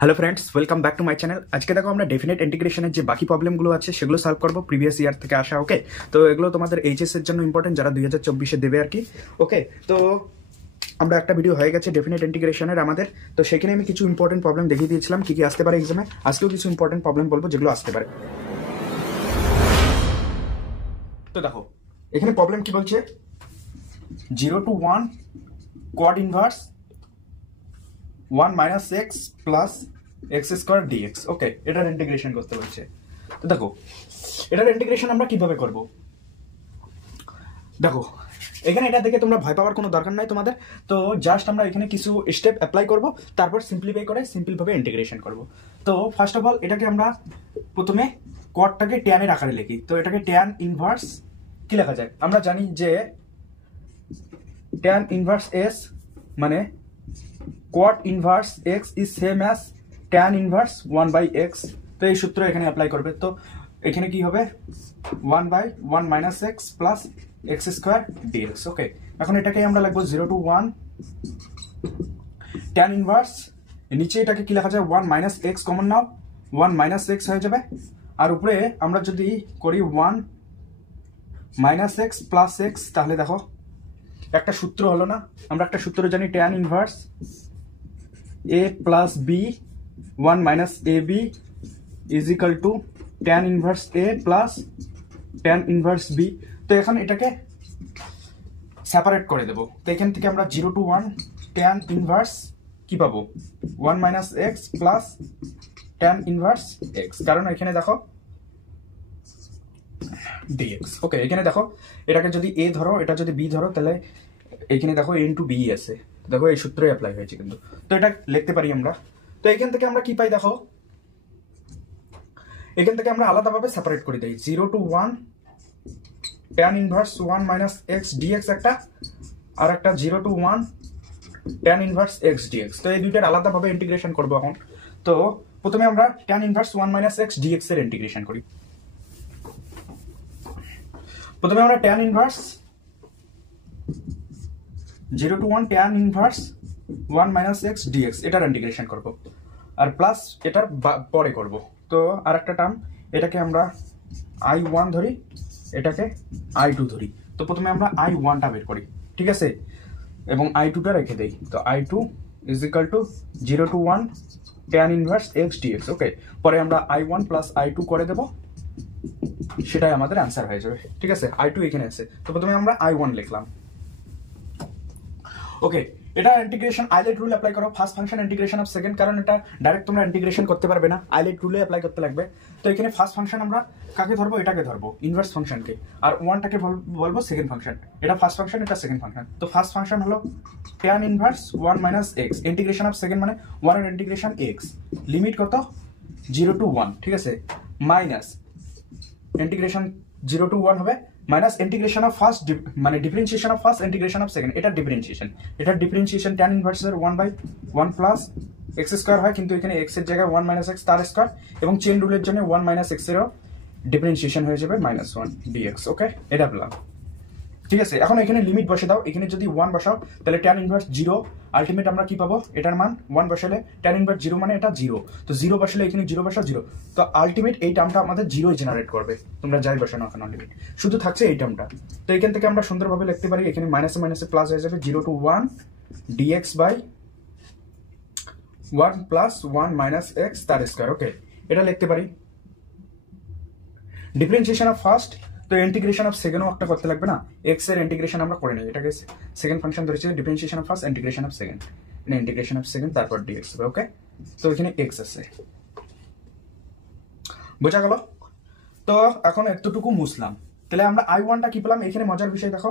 Hello friends, welcome back to my channel. আজকে দেখো আমরা ডেফিনেট ইন্টিগ্রেশনের যে বাকি প্রবলেমগুলো আছে সেগুলো সলভ করবো প্রিভিয়াস ইয়ার থেকে আসা। ওকে, তো এগুলো তোমাদের এইচএস এর জন্য ইম্পর্টেন্ট, যারা 2024-এ দেবে আর কি। ওকে, তো আমরা একটা ভিডিও হয়ে গেছে ডেফিনেট ইন্টিগ্রেশনের আমাদের, তো সেখানে আমি কিছু ইম্পর্টেন্ট প্রবলেম দেখিয়ে দিয়েছিলাম কি কি আসতে পারে এক্সামে। আজকেও কিছু ইম্পর্টেন্ট প্রবলেম বলবো যেগুলো আসতে পারে। তো দেখো এখানে প্রবলেম কি বলছে, 0 to 1 quad inverse 1 minus x plus x square dx। ওকে, এটার ইন্টিগ্রেশন করতে বলছে। তো দেখো এটার ইন্টিগ্রেশন আমরা কিভাবে করব। দেখো এখানে এটা দেখে তোমরা ভয় পাওয়ার কোনো দরকার নাই তোমাদের। তো জাস্ট আমরা এখানে কিছু স্টেপ অ্যাপ্লাই করব, তারপর সিম্পলিফাই করে সিম্পলভাবে ইন্টিগ্রেশন করব। তো ফার্স্ট অফ অল এটাকে আমরা প্রথমে কোয়াডটাকে ট্যানের আকারে লিখি। তো এটাকে ট্যান ইনভার্স কি লেখা যায়, আমরা জানি যে ট্যান ইনভার্স এস মানে quad inverse x is same as tan inverse 1 by x। তো এই সূত্র এখানে অ্যাপ্লাই করবে। তো এখানে কি হবে 1 by 1 minus x plus x square dx। ওকে, এখন এটাকে আমরা লিখবো 0 to 1 tan inverse, নিচে এটাকে কি লেখা যায় 1 minus x কমন নাও, 1 minus x হয়ে যাবে। আর উপরে আমরা যদি করি 1 minus x plus x, তাহলে দেখো একটা সূত্র হলো না, আমরা একটা সূত্র জানি tan inverse a plus b 1 minus ab is equal to tan inverse a plus tan inverse b। তো এখন এটাকে সেপারেট করে দেব। তো এখান থেকে আমরা 0 to 1 tan inverse কি পাবো 1 minus x plus tan inverse x, কারণ এখানে দেখো dx। ওকে, এখানে দেখো এটাকে যদি a ধরো, এটা যদি b ধরো, তাহলে এখানে দেখো a into b আছে। দেখো এই সূত্রই অ্যাপ্লাই হয়েছে কিন্তু। তো এটা লিখতে পারি আমরা। তো এখান থেকে আমরা কি পাই দেখো, এখান থেকে আমরা আলাদাভাবে সেপারেট করে দেই 0 to 1 tan inverse 1 minus x dx একটা, আর একটা 0 to 1 tan inverse x dx। তো এই দুইটার আলাদাভাবে ইন্টিগ্রেশন করব এখন। তো প্রথমে আমরা tan inverse 1 minus x dx এর ইন্টিগ্রেশন করি। প্রথমে আমরা tan inverse 0 to 1 tan inverse 1 minus x dx এটার ইন্টিগ্রেশন করব, আর প্লাস এটার পরে করব। তো আর একটা টার্ম, এটাকে আমরা i1 ধরি, এটাকে i2 ধরি। তো প্রথমে আমরা i1টা বের করি, ঠিক আছে, এবং i2টা রেখে দেই। তো i2 is equal to 0 to 1 tan inverse x dx। ওকে, পরে আমরা i1 প্লাস i2 করে দেব, সেটাই আমাদের অ্যান্সার হয়ে যাবে। ঠিক আছে, i2 এখানে আছে। তো প্রথমে আমরা i1 লিখলাম। ওকে, এটা ইন্টিগ্রেশন আইলেট রুল অ্যাপ্লাই করো, first function integration of second, কারণ এটা ডাইরেক্ট তোমরা ইন্টিগ্রেশন করতে পারবে না, আইলেট রুলে অ্যাপ্লাই করতে লাগবে। তো এখানে ফার্স্ট ফাংশন আমরা কাকে ধরবো, এটাকে ধরবো ইনভার্স ফাংশনকে, আর ওয়ানটাকে বলবো সেকেন্ড ফাংশন। এটা ফার্স্ট ফাংশন, এটা সেকেন্ড ফাংশন। তো ফার্স্ট ফাংশন হলো tan inverse 1 minus x, integration of second মানে 1 এর ইন্টিগ্রেশন x, লিমিট কত 0 to 1, ঠিক আছে, মাইনাস ইন্টিগ্রেশন 0 to 1 হবে, মাইনাস ইন্টিগ্রেশন অফ ফার্স্ট মানে differentiation of first integration of second, এটা ডিফারেন্সিয়েশন tan ইনভার্সের 1 by 1 প্লাস x স্কয়ার হয়, কিন্তু এখানে x এর জায়গায় 1 minus x তার স্কয়ার, এবং চেইন রুলের জন্য 1 minus x এরও ডিফারেন্সিয়েশন হয়ে যাবে -1 dx। ওকে, এটা বললাম, ঠিক আছে। এখন এখানে লিমিট বসে দাও, এখানে যদি 1 বসাও তাহলে tan ইনভার্স 0, আলটিমেট আমরা কি পাবো, এটার মান 1 বসালে tan ইনভার্স 0 মানে এটা 0, তো 0 বসালে এখানে 0 বসাও 0, তো আলটিমেট এই টার্মটা আমাদের 0 জেনারেট করবে, তোমরা যাই বসানো এখন আলটিমেট শুধু থাকছে এই টার্মটা। তো এখান থেকে আমরা সুন্দরভাবে লিখতে পারি, এখানে মাইনাসে মাইনাসে প্লাস হয়ে যাবে 0 to 1 dx by 1 plus 1 minus x তার স্কয়ার। ওকে, এটা লিখতে পারি ডিফারেন্সিয়েশন অফ ফার্স্ট। তো ইন্টিগ্রেশন অফ সেকেন্ডও একটা করতে লাগবে না, x এর ইন্টিগ্রেশন আমরা করে নিই, এটাকে সেকেন্ড ফাংশন ধরেছি, differentiation of first integration of second, মানে ইন্টিগ্রেশন অফ সেকেন্ড তারপর dx হবে। ওকে, তো এখানে x আছে, বোঝা গেল। তো এখন এতটুকু মুছলাম, তাহলে আমরা i1টা কি পেলাম, এখানে মজার বিষয় দেখো,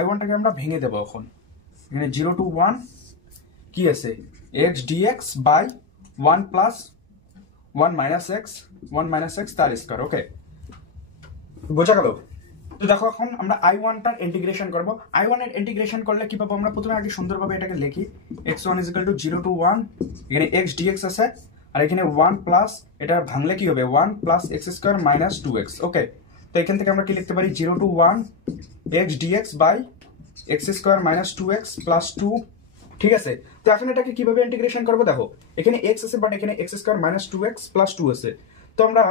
i1টাকে আমরা ভেঙে দেবো এখন। এখানে 0 to 1 কি আছে x dx by 1 plus 1 minus x তার স্কয়ার। ওকে, বোঝা গেল। তো দেখো এখন আমরা i1টার ইন্টিগ্রেশন করব। i1 এর ইন্টিগ্রেশন করলে কি পাবো, আমরা প্রথমে আগে সুন্দরভাবে এটাকে লিখি, x1 is equal to 0 to 1, এখানে x dx আছে, আর এখানে 1 প্লাস এটা ভাঙলে কি হবে 1 plus x square minus 2x। ওকে, তো এখান থেকে আমরা কি লিখতে পারি 0 to 1 x dx by x square minus 2x plus 2 ঠিক আছে। তো এখন এটাকে কিভাবে ইন্টিগ্রেশন করবো দেখো, এখানে এক্স আছে বাট এখানে x square minus 2x plus 2 আছে। তো আমরা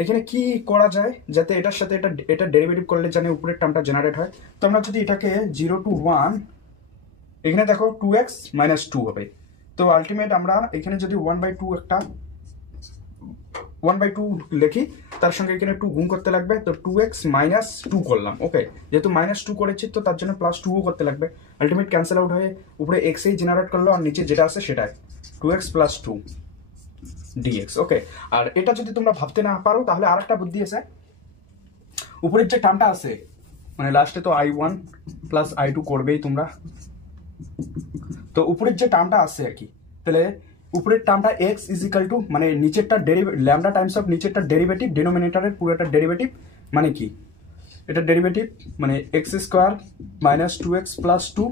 এখানে কি করা যায় যাতে এটার সাথে এটা ডেরিভেটিভ করলে জানে উপরের টার্মটা জেনারেট হয়। তো আমরা যদি এটাকে 0 to 1, এখানে দেখো 2x মাইনাস 2 হবে। তো আলটিমেট আমরা এখানে যদি 1/2 একটা 1/2 লিখি, তার সঙ্গে এখানে 2 গুণ করতে লাগবে। তো 2x মাইনাস 2 করলাম, ওকে। যেহেতু মাইনাস 2 করেছি তো তার জন্য প্লাস 2ও করতে লাগবে। আলটিমেট ক্যান্সেল আউট হয়ে উপরে x এই জেনারেট করলো আর নিচে যেটা আছে সেটাই 2x প্লাস 2 dx, ওকে। আর এটা যদি তোমরা ভাবতে না পারো তাহলে আরেকটা বুদ্ধি আছে। উপরের যে টার্মটা আছে মানে লাস্টে তো i1 প্লাস i2 করবেই তোমরা। তো উপরের যে টার্মটা আছে আর কি, তাহলে উপরের টার্মটা x ইজ ইকাল টু মানে নিচেরটা ল্যামডা টাইমস অফ নিচেরটা ডেরিভেটিভ, ডিনোমিনেটরের পুরোটা ডেরিভেটিভ মানে কি, এটা ডেরিভেটিভ মানে x square minus 2x plus 2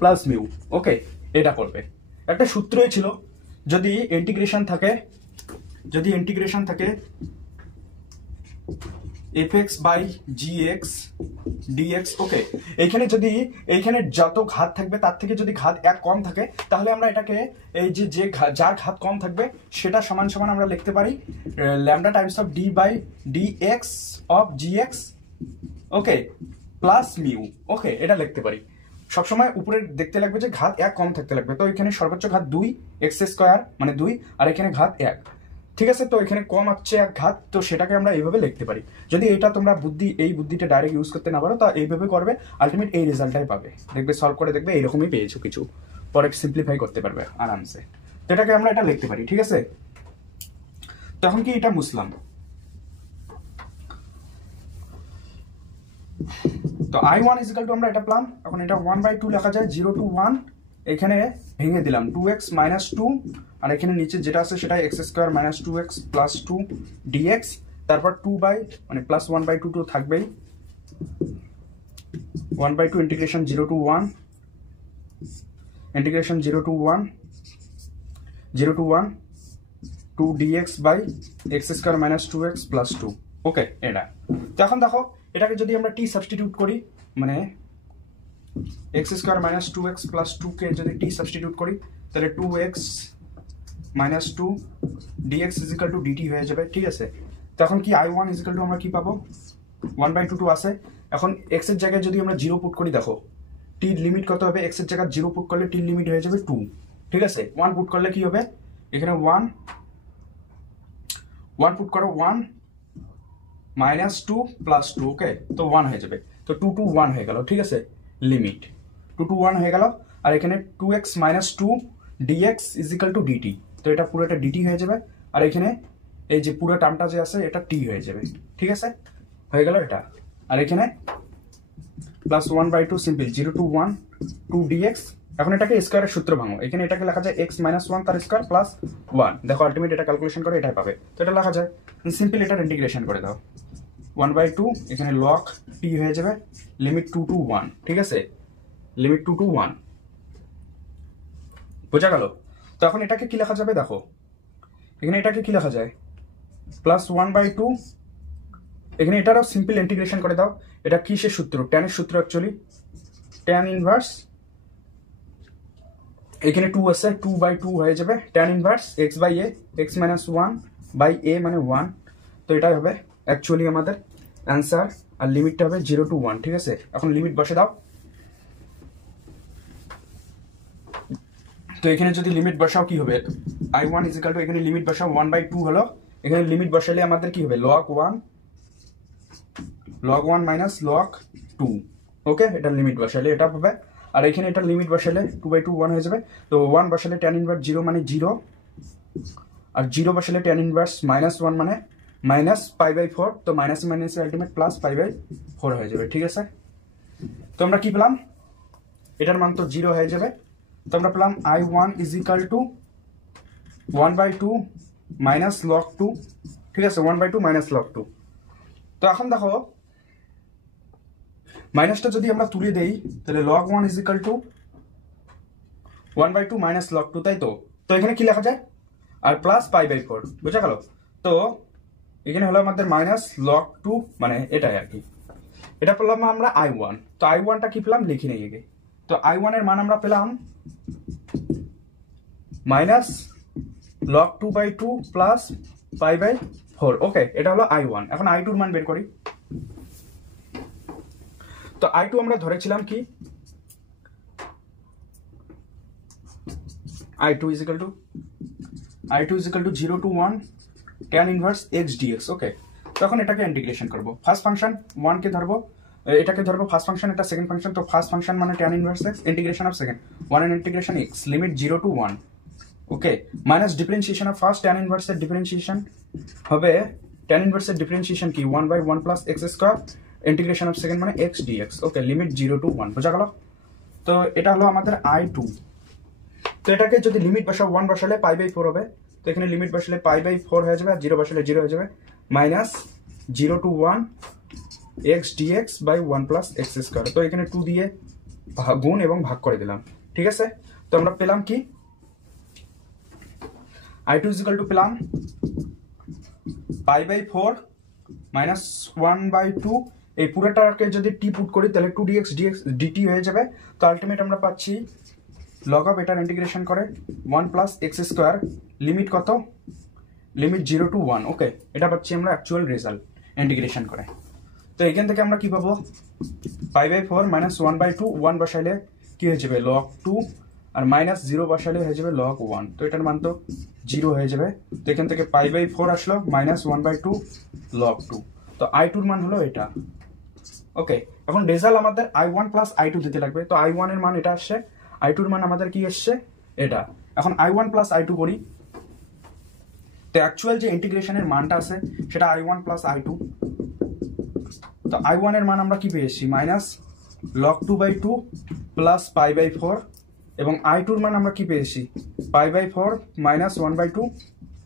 plus mu, okay. এটা করবে। একটা সূত্রই ছিল, যদি ইন্টিগ্রেশন থাকে fx by gx dx, okay. এইখানে যত ঘাত থাকবে তার থেকে যদি ঘাত 1 কম থাকে তাহলে আমরা এটাকে এই যে যার ঘাত কম থাকবে সেটা সমান সমান আমরা লিখতে পারি lambda times of d by dx অফ gx, okay, plus mu, okay. এটা লিখতে পারি। সবসময় উপরে দেখতে লাগবে যে ঘাত 1 কম থাকতে লাগবে। তো এখানে সর্বোচ্চ ঘাত 2 x স্কোয়ার মানে 2, আর এখানে ঘাত 1, ঠিক আছে। তো এখানে কম হচ্ছে 1 ঘাত, তো সেটাকে আমরা এইভাবে লিখতে পারি। যদি এটা তোমরা এই বুদ্ধিটা ডাইরেক্ট ইউজ করতে না পারো তা এইভাবে করবে, আলটিমেট এই রেজাল্টটাই পাবে। দেখবে সলভ করে দেখবে এইরকমই পেয়েছো কিছু, পরে সিম্পলিফাই করতে পারবে আরামসে। তো এটাকে আমরা এটা লিখতে পারি, ঠিক আছে। তখন কি এটা মুসলাম, তো i1 ইজ ইকুয়াল টু আমরা এটা পেলাম। এখন এটা 1/2 লেখা যায়, 0 to 1, এখানে ভেঙে দিলাম 2x মাইনাস 2, আর এখানে নিচে যেটা আছে সেটা x square minus 2x plus 2 dx, তারপর 2 বাই মানে প্লাস 1/2 তো থাকবেই, 1/2 integration 0 to 1 integration 0 to 1 2 dx by x square minus 2x plus 2, okay. এটা তো এখন দেখো এটাকে যদি আমরা t সাবস্টিটিউট করি মানে x square minus 2x plus 2 কে যদি t সাবস্টিটিউট করি তাহলে 2x minus 2 dx is equal two dt হয়ে যাবে, ঠিক আছে। তখন কি i1 ইজ ইকুয়াল টু আমরা কি পাবো 1/2 আছে। এখন x এর জায়গায় যদি আমরা 0 পুট করি দেখো t লিমিট কত হবে, x এর জায়গায় 0 পুট করলে t লিমিট হয়ে যাবে 2, ঠিক আছে। 1 পুট করলে কি হবে, এখানে 1 পুট করো 1 মাইনাস 2 প্লাস 2, ওকে। তো 1 হয়ে যাবে, তো 2 to 1 হয়ে গেল, ঠিক আছে। লিমিট 2 to 1 হয়ে গেল, আর এখানে 2x minus 2 dx is equal two dt, তো এটা পুরোটা dt হয়ে যাবে। আর এখানে এই যে পুরো টার্মটা যে আছে এটা t হয়ে যাবে, ঠিক আছে, হয়ে গেল এটা। আর এখানে প্লাস 1/2 সিম্পল 0 to 1 2 dx। এখন এটাকে স্কোয়ারের সূত্র ভাঙো, এখানে এটাকে লেখা যায় x মাইনাস 1 তার স্কোয়ার প্লাস 1, দেখো আলটিমেট এটা ক্যালকুলেশন করে এটাই পাবে। তো এটা লেখা যায় সিম্পল, এটার ইন্টিগ্রেশন করে দাও 1/2, এখানে লগ t হয়ে যাবে লিমিট 2 to 1, ঠিক আছে, লিমিট 2 to 1, বোঝা গেল। তো এখন এটাকে কি লেখা যাবে দেখো, এখানে এটাকে কি লেখা যায় প্লাস 1/2, এখানে এটারও সিম্পল ইন্টিগ্রেশন করে দাও। এটা কিসের সূত্র, tan এর সূত্র অ্যাকচুয়ালি, tan ইনভার্স, এখানে 2 আছে 2/2 হয়ে যাবে tan inverse x by a, x minus 1 by a মানে 1, তো এটাই হবে অ্যাকচুয়ালি আমাদের অ্যান্সার। আর লিমিটটা হবে 0 to 1, ঠিক আছে। এখন লিমিট বসে দাও, তো এখানে যদি লিমিট বসাও কি হবে i1 ইজ ইকুয়াল টু এখানে লিমিট বসাও 1/2 হলো, এখানে লিমিট বসালে আমাদের কি হবে log 1 মাইনাস log 2, ওকে। এটা লিমিট বসালে এটা হবে, আর এখানে এটা লিমিট বসালে 2/2 1 হয়ে যাবে। তো 1 বসালে tan ইনভার্স 0 মানে 0, আর 0 বসালে tan ইনভার্স মাইনাস 1 মানে মাইনাস π/4, তো মাইনাস মাইনাস আলটিমেট প্লাস π/4 হয়ে যাবে, ঠিক আছে। তো আমরা কি পেলাম, এটার মান তো 0 হয়ে যাবে। তো আমরা পেলাম i1 is equal two 1/2 minus log 2, ঠিক আছে, 1/2 মাইনাস log 2। তো এখন দেখো মাইনাসটা যদি আমরা তুলে দেই তাহলে log 1 is equal two 1/2 minus log 2, তাই তো। তো এখানে কি লেখা যায় আর প্লাস π/4, বুঝা গেল। তো এখানে হলো আমাদের মাইনাস log 2 মানে এটাই আর কি, এটা পেলাম আমরা i1। তো i1টা কি পেলাম লিখি নেই আগে, তো i1 এর মান আমরা পেলাম মাইনাস log 2/2 প্লাস π/4। ওকে, এটা হলো i1। এখন i2 এর মান বের করি। তো i2 আমরা ধরেছিলাম কি i2 is equal to 0 to 1 tan inverse x dx। ওকে, তখন এটাকে ইন্টিগ্রেশন করব। ফার্স্ট ফাংশন 1 কে ধরবো, এটাকে ধরবো ফার্স্ট ফাংশন, এটা সেকেন্ড ফাংশন। তো ফার্স্ট ফাংশন মানে tan inverse x, integration of second 1 and integration x, limit 0 to 1। Okay, minus differentiation of first tan inverse এর ডিফারেন্সিয়েশন হবে, tan inverse এর ডিফারেন্সিয়েশন কি 1/1 plus x square, integration of second মানে x dx। Okay, limit 0 to 1, বোঝা গেল? তো এটা হলো আমাদের i2। তো এটাকে যদি লিমিট বসাও 1 বসালে π/4 হবে, তো এখানে লিমিট বসালে π/4 হয়ে যাবে, আর 0 বসালে 0 হয়ে যাবে, minus 0 to 1 x dx by 1 plus x square. তো এখানে 2 দিয়ে গুণ এবং ভাগ করে দিলাম, ঠিক আছে? তো আমরা পেলাম কি i2 is equal to পেলাম π/4 মাইনাস 1/2। এই পুরোটাকে যদি t পুট করি তাহলে 2 dx dt হয়ে যাবে। তো আলটিমেট আমরা পাচ্ছি log অফ এটার ইন্টিগ্রেশন করে 1 প্লাস x স্কয়ার, লিমিট কত, লিমিট 0 to 1। ওকে, এটা পাচ্ছি আমরা অ্যাকচুয়াল রেজাল্ট ইন্টিগ্রেশন করে। তো এখান থেকে আমরা কি পাবো, π/4 মাইনাস 1/2, 1 বসাইলে কি হয়ে যাবে log 2, আর মাইনাস 0 বসাইলে হয়ে যাবে log 1। তো এটার মান তো 0 হয়ে যাবে। তো এখান থেকে π/4 আসলো, মাইনাস 1/2 log 2। তো i2 এর মান হলো এটা। ওকে, এখন রেজাল্ট আমাদের i1 প্লাস i2 দিতে লাগবে। তো i1 এর মান এটা আসছে, i2 এর মান আমাদের কি আসছে এটা। এখন i1 প্লাস i2 করি, তো অ্যাকচুয়াল যে ইন্টিগ্রেশনের মানটা আছে সেটা i1 প্লাস i2। তো i1 এর মান আমরা কি পেয়েছি, মাইনাস log 2/2 প্লাস π/4, এবং i2 এর মান আমরা কি পেয়েছি, π/4 মাইনাস 1/2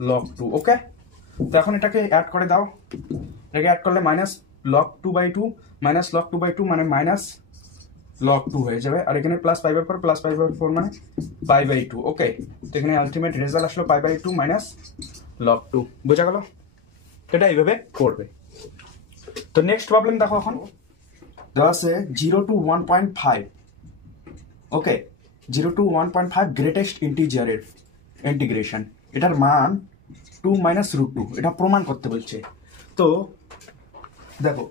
log 2। ওকে, তো এখন এটাকে অ্যাড করে দাও, এটাকে অ্যাড করলে মাইনাস log 2/2 মাইনাস log 2/2 মানে মাইনাস log 2 হয়ে যাবে, আর এখানে প্লাস π/4 প্লাস π/4 মানে π/2। ওকে, তো এখানে আলটিমেট রেজাল্ট আসলো π/2 মাইনাস log 2। বোঝা গেল? এটা এইভাবে করবে। তো নেক্সট প্রবলেম দেখো, এখন দেওয়া আছে 0 to 1.5। ওকে, 0 to 1.5 গ্রেটেস্ট ইন্টিজারের ইন্টিগ্রেশন, এটার মান 2 মাইনাস √2, এটা প্রমাণ করতে বলছে। তো দেখো,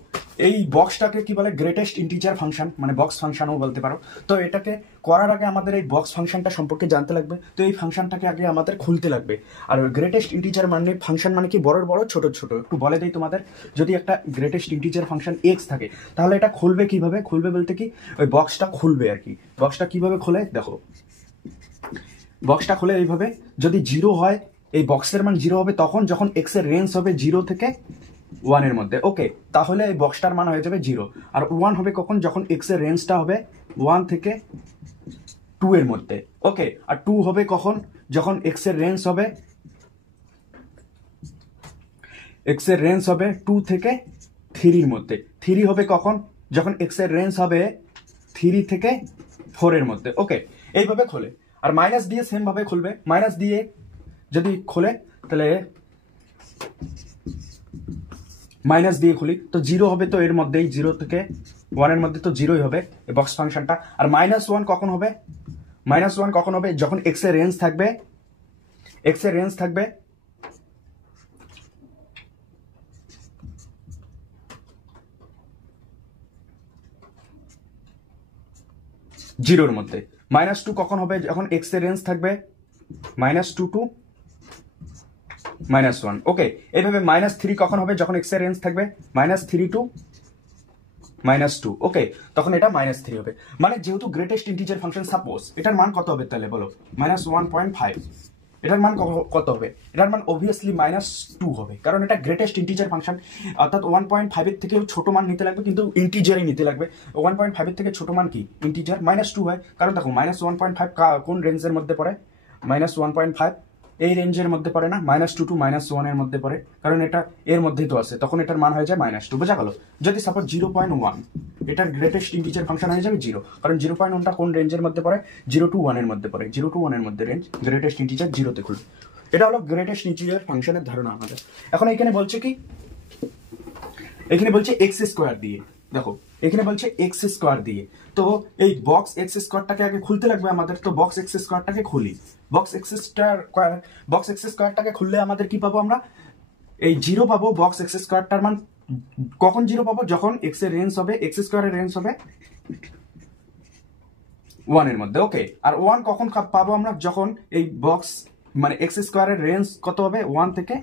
এই বক্সটাকে কি বলে, গ্রেটেস্ট ইন্টিজার ফাংশন, মানে বক্স ফাংশনও বলতে পারো। তো এটাকে করার আগে আমাদের এই বক্স ফাংশনটা সম্পর্কে জানতে লাগবে। তো এই ফাংশনটাকে আগে আমাদের খুলতে লাগবে। আর গ্রেটেস্ট ইন্টিজার মানে ফাংশন মানে কি, বড় বড় ছোট ছোট। একটু বলে দেই তোমাদের, যদি একটা গ্রেটেস্ট ইন্টিজার ফাংশন এক্স থাকে তাহলে এটা খুলবে কিভাবে, খুলবে বলতে কি ওই বক্সটা খুলবে আর কি। বক্সটা কিভাবে খোলে দেখো, বক্সটা খুলে এইভাবে, যদি 0 হয় এই বক্সের মান 0 হবে তখন যখন এক্স এর রেঞ্জ হবে 0 থেকে 1 এর মধ্যে। ওকে, তাহলে এই বক্সটার মান হয়ে যাবে 0। আর 1 হবে কখন, যখন এক্স এর রেঞ্জটা হবে 1 থেকে 2 এর মধ্যে। ওকে, আর 2 হবে কখন, যখন এক্স এর রেঞ্জ হবে 2 থেকে 3 এর মধ্যে। 3 হবে কখন, যখন এক্স এর রেঞ্জ হবে 3 থেকে 4 এর মধ্যে। ওকে, এইভাবে খোলে। আর মাইনাস দিয়ে সেম ভাবে খুলবে। মাইনাস দিয়ে যদি খোলে তাহলে মাইনাস দিয়ে খুলি, তো 0 হবে, তো এর মধ্যেই 0 থেকে 1 এর মধ্যে তো 0ই হবে এই বক্স ফাংশনটা। আর -1 কখন হবে, -1 কখন হবে, যখন এক্স এর রেঞ্জ থাকবে 0 এর মধ্যে। -2 কখন হবে, যখন এক্স এর রেঞ্জ থাকবে -2 টু -1। ওকে, এইভাবে -3 কখন হবে, যখন এক্স এর রেঞ্জ থাকবে -3 টু -2। ওকে, তখন এটা -3 হবে। মানে যেহেতু গ্রেটেস্ট ইন্টিজার ফাংশন, সাপোজ এটার মান কত হবে তাহলে বলো, -1.5। এটার মান কত হবে, এটার মান অবভিয়াসলি -2 হবে, কারণ এটা গ্রেটেস্ট ইন্টিজার ফাংশন। অর্থাৎ 1.5 এর থেকে ছোট মান নিতে লাগবে, কিন্তু ইন্টিজারই নিতে লাগবে। 1.5 এর থেকে ছোট মান কি, ইন্টিজার। -2 হয়, কারণ দেখো -1.5 কোন রেঞ্জের মধ্যে পড়ে, -1.5 এই রেঞ্জের মধ্যে পড়ে না, -2 টু -1 এর মধ্যে পড়ে, কারণ এটা এর মধ্যেই তো আছে, তখন এটার মান হয়ে যায় -2। বোঝা গেল? যদি সাপোজ 0.1, এটার গ্রেটেস্ট ইন্টিজার ফাংশন হয়ে যাবে 0, কারণ 0.1টা কোন রেঞ্জের মধ্যে পড়ে, 0 টু 1 এর মধ্যে পড়ে। 0 টু 1 এর মধ্যে রেঞ্জ, গ্রেটেস্ট ইন্টিজার 0 তে খুলবে। এটা হলো গ্রেটেস্ট ইন্টিজার ফাংশনের ধারণা আমাদের। এখন এখানে বলছে কি, এখানে বলছে এক্স স্কোয়ার দিয়ে, দেখো এখানে বলছে এক্স স্কোয়ার দিয়ে। তো এই বক্স এক্স স্কোয়ারটাকে আগে খুলতে লাগবে আমাদের। তো বক্স এক্স স্কোয়ারটাকে খুলি। বক্স এক্স স্কোয়ারটাকে খুললে আমাদের কি পাবো আমরা? এই 0 পাবো। বক্স এক্স স্কোয়ারটার মান কখন 0 পাবো? যখন এক্স এর রেঞ্জ হবে, এক্স স্কোয়ারের রেঞ্জ হবে 1 এর মধ্যে। ওকে, আর 1 কখন পাবো আমরা? যখন এই বক্স মানে এক্স স্কোয়ারের রেঞ্জ কত হবে? 1 থেকে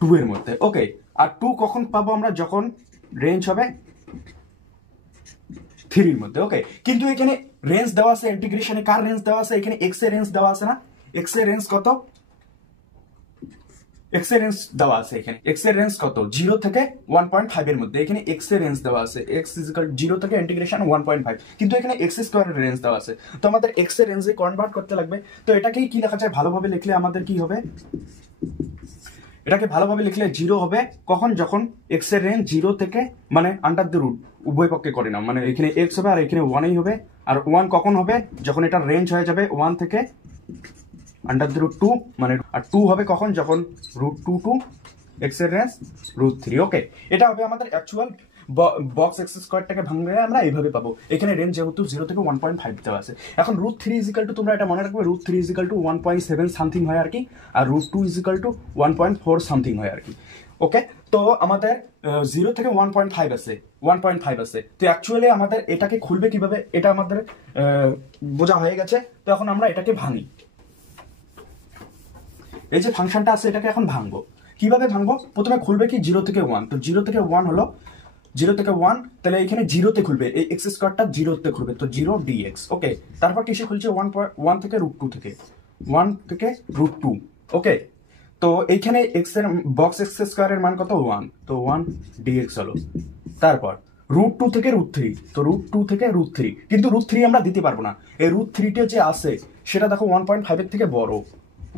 2 এর মধ্যে। ওকে, আর 2 কখন পাবো আমরা? যখন রেঞ্জ হবে 3 এর মধ্যে। ওকে, কিন্তু এখানে রেঞ্জ দেওয়া আছে ইন্টিগ্রেশনে, কার রেঞ্জ দেওয়া আছে? এখানে এক্স এর রেঞ্জ দেওয়া আছে না? এক্স এর রেঞ্জ কত? এক্স এর রেঞ্জ দেওয়া আছে এখানে। এক্স এর রেঞ্জ কত? 0 থেকে 1.5 এর মধ্যে। এখানে এক্স এর রেঞ্জ দেওয়া আছে, এক্স ইকুয়াল 0 থেকে ইন্টিগ্রেশন 1.5, কিন্তু এখানে এক্স স্কোয়ারের রেঞ্জ দেওয়া আছে। তো আমাদের এক্স এর রেঞ্জে কনভার্ট করতে লাগবে। তো এটাকেই কি লেখা যায়? ভালোভাবে লিখলে আমাদের কি হবে? এটাকে ভালোভাবে লিখলে 0 হবে কখন? যখন এক্স এর রেঞ্জ 0 থেকে মানে আন্ডার দ্য রুট উভয় পক্ষে করে নাও, মানে এখানে এক্স হবে আর এখানে 1ই হবে। আর 1 কখন হবে? যখন এটার রেঞ্জ হয়ে যাবে 1 থেকে আন্ডার দ্য রুট 2, মানে আর 2 হবে কখন? যখন রুট 2 টু এক্স এর রেঞ্জ রুট 3। ওকে, এটা হবে আমাদের অ্যাকচুয়াল বক্স এক্স স্কোয়ারটাকে ভাঙলে আমরা এইভাবে পাবো। এখানে রেঞ্জ যেহেতু 0 থেকে 1.5 দেওয়া আছে। এখন রুট 3 ইজিক্যাল টু, তোমরা এটা মনে রাখবে, রুট 3 ইজিক্যাল টু 1.7 সামথিং হয় আর কি, আর রুট 2 ইজিক্যাল টু 1.4 সামথিং হয় আর কি। ওকে, তো আমাদের 0 থেকে 1.5 আছে, 1.5 আছে। তো অ্যাকচুয়ালি আমাদের এটাকে খুলবে কিভাবে? এটা আমাদের বোঝা হয়ে গেছে। তো এখন আমরা এটাকে ভাঙি। এই যে ফাংশনটা আছে এটাকে এখন ভাঙবো। কিভাবে ভাঙবো? প্রথমে খুলবে কি 0 থেকে 1। তো 0 থেকে 1 হলো 0 থেকে 1, তাহলে এখানে 0-তে খুলবে, এই এক্স স্কোয়ারটা 0-তে খুলবে, তো 0 dx। ওকে, তারপর কিসে খুলছে? 1 থেকে রুট 2 থেকে, 1 থেকে রুট 2। ওকে, তো এইখানে এক্স এর বক্স এক্স স্কোয়ারের মান কত? 1, তো 1 dx হলো। তারপর রুট 2 থেকে রুট 3, তো রুট 2 থেকে রুট 3, কিন্তু রুট 3 আমরা দিতে পারবো না। এই রুট 3টা যে আছে সেটা দেখো 1.5 এর থেকে বড়,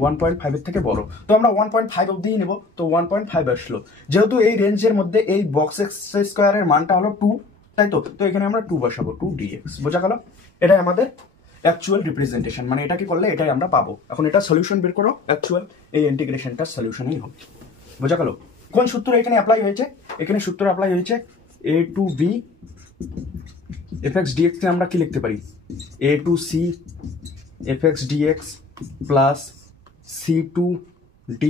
1.5 এর থেকে বড়। তো আমরা 1.5 অবধি নেব, তো 1.5 আসলো। যেহেতু এই রেঞ্জের মধ্যে এই বক্স এক্স স্কোয়ারের মানটা হলো 2, তাই তো? তো এখানে আমরা 2 বসাবো, 2 dx। বোঝা গেল? এটাই আমাদের অ্যাকচুয়াল রিপ্রেজেন্টেশন, মানে এটাকে করলে এটাই আমরা পাবো। এখন এটা সলিউশন বের করো, অ্যাকচুয়াল এই ইন্টিগ্রেশনটার সলিউশনই হবে। বোঝা গেল? কোন সূত্র এখানে অ্যাপ্লাই হয়েছে? এখানে সূত্র অ্যাপ্লাই হয়েছে a to b fx dx কে আমরা কি লিখতে পারি? a to c fx dx plus c to d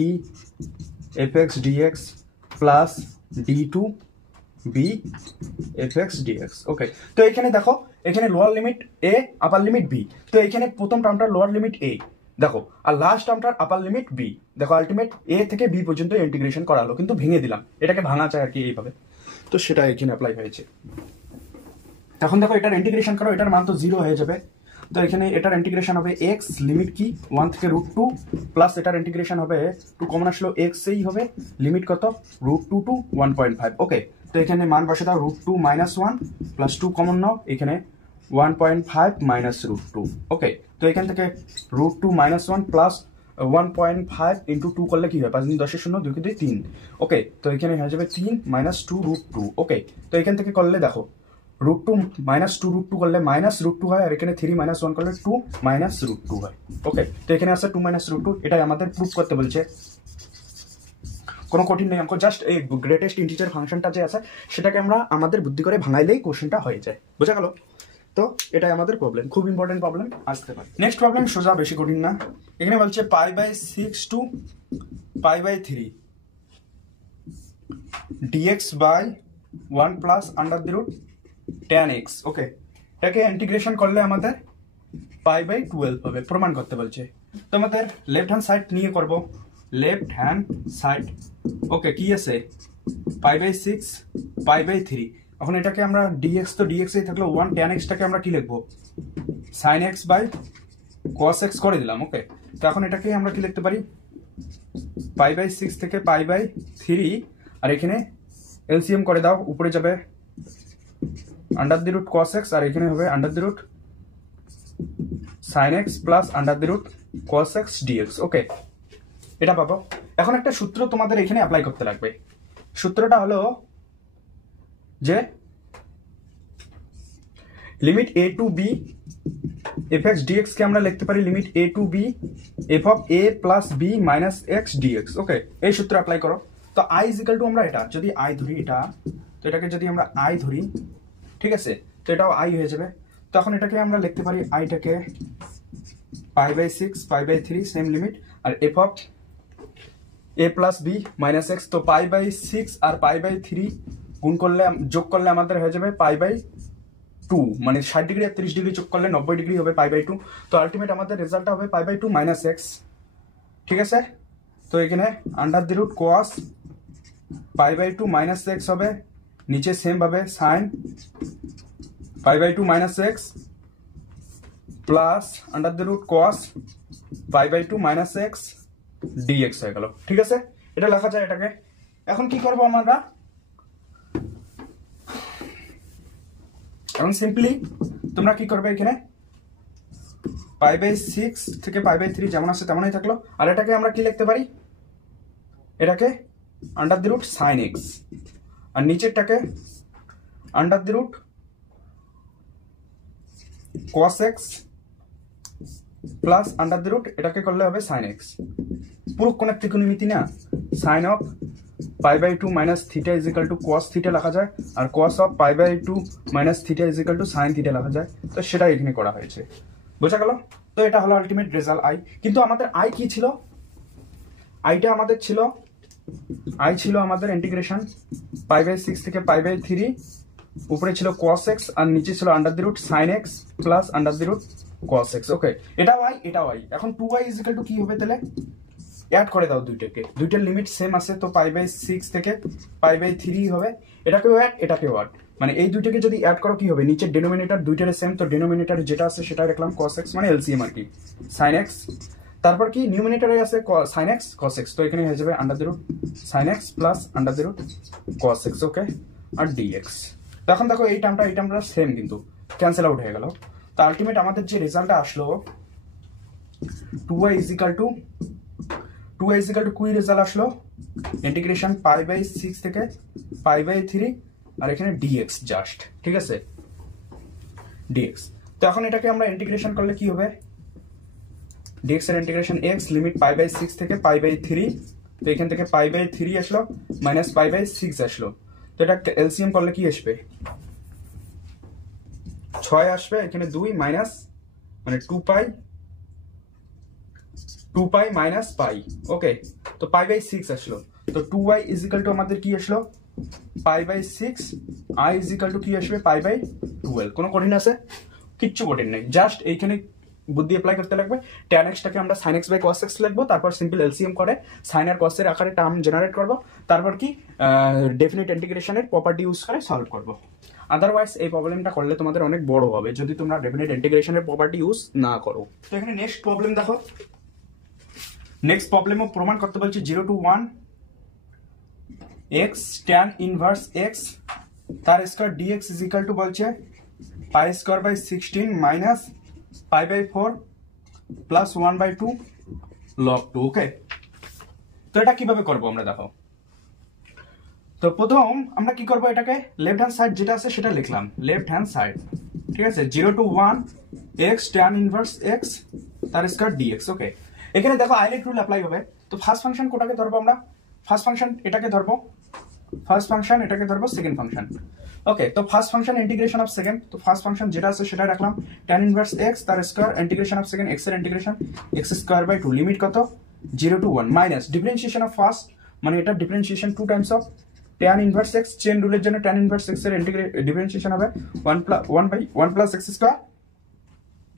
fx dx plus d to b fx dx। ওকে, তো এখানে দেখো, এখানে lower limit a, upper limit b। তো এখানে প্রথম টার্মটার লোয়ার লিমিট a দেখো, আর লাস্ট টার্মটার আপার লিমিট b দেখো। আলটিমেট a থেকে b পর্যন্ত ইন্টিগ্রেশন করা হলো, কিন্তু ভেঙে দিলাম, এটাকে ভাঙা চাই আর কি এইভাবে। তো সেটা এখানে অ্যাপ্লাই হয়েছে। এখন দেখো এটার ইন্টিগ্রেশন করো, এটার মান তো 0 হয়ে যাবে। তো এখানে এটার ইন্টিগ্রেশন হবে x লিমিট কি 1 থেকে রুট 2, প্লাস এটার ইন্টিগ্রেশন হবে 2 কমন আসলো x এই হবে লিমিট কত? Root 2 two 1.5। ওকে, তো এখানে মান বসে দাও, রুট 2 মাইনাস 1 প্লাস 2 কমন নাও, এখানে 1.5 মাইনাস রুট 2। ওকে, তো এখান থেকে রুট 2 মাইনাস 1 প্লাস 1.5 ইন্টু 2 করলে কি হয়? 5 × 10 = 2 × 2 = 3। ওকে, তো এখানে হয়ে যাবে 3 মাইনাস 2 রুট 2। ওকে, তো এখান থেকে করলে দেখো রুট 2 মাইনাস 2 রুট 2 করলে মাইনাস রুট 2 হয়, আর এখানে 3 মাইনাস 1 করলে 2 মাইনাস রুট 2 হয়। ওকে, তো এখানে আছে 2 মাইনাস রুট 2, এটাই আমাদের প্রুফ করতে বলছে। কোনো কঠিন নেই অঙ্ক, জাস্ট এই গ্রেটেস্ট ইন্টিজার ফাংশনটা যে আছে সেটাকে আমরা আমাদের বুদ্ধি করে ভাঙাইলেই কোশ্চেনটা হয়ে যায়। বোঝা গেল? তো এটাই আমাদের প্রবলেম, খুব ইম্পর্টেন্ট প্রবলেম আসতে পারে। নেক্সট প্রবলেম সোজা, বেশি কঠিন না। এখানে বলছে π/6 to π/3 dx by 1 plus under the root tan x। ওকে, এটাকে ইন্টিগ্রেশন করলে আমাদের π/12 হবে, প্রমাণ করতে বলছে। তো আমাদের লেফট হ্যান্ড সাইড নিয়ে করব, লেফট হ্যান্ড সাইড। ওকে, কি আছে? π/6 π/3। এখন এটাকে আমরা dx, তো dx এই থাকলো 1, tan x টাকে আমরা কি লিখবো? sin x by cos x করে দিলাম। ওকে, তো এখন এটাকে আমরা কি লিখতে পারি? π/6 থেকে π/3, আর এখানে এলসিএম করে দাও, উপরে যাবে under the root cos x, আর এখানে হবে under the root sin x plus under the root cos x dx। Okay, এটা পাবো। এখন একটা সূত্র তোমাদের এখানে অ্যাপ্লাই করতে লাগবে। সূত্রটা হলো যে limit a to b fx dx কে আমরা লিখতে পারি limit a to b f of a plus b minus x dx। Okay, এই সূত্র অ্যাপ্লাই করো। তো আই ইজ ইকাল টু আমরা এটা যদি আই ধরি এটা, তো এটাকে যদি আমরা আই ধরি, ঠিক আছে, তো এটাও আই হয়ে যাবে। তখন এটাকে আমরা লিখতে পারি আইটাকে π/6 π/3 সেম লিমিট, আর F of a plus B minus X. তো π/6 আর π/3 গুণ করলে যোগ করলে আমাদের হয়ে যাবে π/2, মানে 60 ডিগ্রি আর 30 ডিগ্রি যোগ করলে 90 ডিগ্রি হবে π/2। তো আলটিমেট আমাদের রেজাল্টটা হবে π/2 মাইনাস এক্স, ঠিক আছে। তো এখানে under the root cos π/2 minus X হবে, নিচে সেম ভাবে sine π/2 minus X plus under the root cos π/2 minus X DX হয়ে গেল, ঠিক আছে। এটা লেখা যায় এটাকে। এখন কি করবো আমরা, এখন সিম্পলি তোমরা কি করবে, এখানে π/6 থেকে π/3 যেমন আছে তেমনই থাকলো, আর এটাকে আমরা কি লিখতে পারি, এটাকে under the root sine X, আর নিচেরটাকে under the root cos X plus under the root এটাকে করলে হবে সাইন এক্স। পুরো কোণের ত্রিকোণমিতি না, sine of π/2 minus theta is equal to cos theta লেখা যায়, আর cos of π/2 minus theta is equal to sine theta লেখা যায়। তো সেটা এখানে করা হয়েছে, বোঝা গেল। তো এটা হলো আলটিমেট রেজাল্ট আই। কিন্তু আমাদের আই কি ছিল, আইটা আমাদের ছিল, আই ছিল আমাদের ইন্টিগ্রেশন π/6 থেকে π/3, উপরে ছিল cos x আর নিচে ছিল under the root sin x plus under the root cos x। Okay, এটাও আই এটাও আই। এখন 2y ইজ ইকুয়াল টু কি হবে, তাহলে অ্যাড করে দাও দুইটাকে, দুইটার লিমিট সেম আছে, তো π/6 থেকে π/3 হবে। এটাকেও অ্যাড এটাকেও অ্যাড, মানে এই দুইটাকে যদি অ্যাড করো কি হবে, নিচের ডেনোমিনেটর দুইটারে সেম, তো ডেনোমিনেটর যেটা আছে সেটা রাখলাম cos x, মানে এলসিএম আর কি sin x। তারপর কি নিউমিনেটরে আছে sin x cos x, তো এখানে হয়ে যাবে under the root sin x plus under the root cos x। Okay, আর dx। তখন দেখো এই টার্মটা সেম কিন্তু ক্যান্সেল আউট হয়ে গেল। তো আলটিমেট আমাদের যে রেজাল্টটা আসলো 2y ইজ ইকুয়াল টু কি রেজাল্ট আসলো, ইন্টিগ্রেশন π/6 থেকে π/3 আর এখানে dx জাস্ট, ঠিক আছে, dx। তো এখন এটাকে আমরা ইন্টিগ্রেশন করলে কি হবে, dx এর ইন্টিগ্রেশন x লিমিট π/6 থেকে π/3, তো এখান থেকে π/3 আসলো মাইনাস π/6 আসলো। তো এটা এলসিএম করলে কি আসবে, 6 আসবে, এখানে 2 মাইনাস মানে 2π মাইনাস পাই। ওকে, তো π/6 আসলো। তো 2y ইজ ইকুয়াল টু আমাদের কি আসলো π/6, i ইজ ইকুয়াল টু কি আসবে π/12। কোনো কঠিন আছে, কিচ্ছু কঠিন নেই, জাস্ট এইখানে বুদ্ধি অ্যাপ্লাই করতে লাগবে। tan x টাকে আমরা sin x by cos x লিখবো, তারপর সিম্পল এলসিএম করে sin আর cos এর আকারে টার্ম জেনারেট করব, তারপর কি ডেফিনিট ইন্টিগ্রেশনের প্রপার্টি ইউজ করে সলভ করব। আদারওয়াইজ এই প্রবলেমটা করলে তোমাদের অনেক বড় হবে যদি তোমরা ডেফিনিট ইন্টিগ্রেশনের প্রপার্টি ইউজ না করো। তো এখানে নেক্সট প্রবলেম দেখো, নেক্সট প্রবলেমও প্রমাণ করতে বলছি 0 to 1 x tan inverse x তার square dx is equal to বলছে pi square by 16 minus π/4 plus 1/2 log 2। Okay, তো এটা কিভাবে করব আমরা দেখো। তো প্রথম আমরা কি করব, এটাকে লেফট হ্যান্ড সাইড যেটা আছে সেটা লিখলাম, লেফট হ্যান্ড সাইড, ঠিক আছে, 0 to 1 x tan inverse x তার স্কয়ার dx। ওকে, এখানে দেখো আইলেট রুল অ্যাপ্লাই হবে। তো ফার্স্ট ফাংশন কোটাকে ধরবো আমরা, ফার্স্ট ফাংশন এটাকে ধরবো, ফার্স্ট ফাংশন এটাকে ধরবো, সেকেন্ড ফাংশন। ওকে, তো first function integration of second, তো ফার্স্ট ফাংশন যেটা আছে সেটা রাখলাম tan ইনভার্স x তার square integration of second x এর integration x square by 2 limit কত 0 to 1 minus differentiation of first, মানে এটা differentiation 2 times of tan inverse x, chain রুলের জন্য tan ইনভার্স x এর ডিফারেন্সিয়েশন হবে 1 plus x square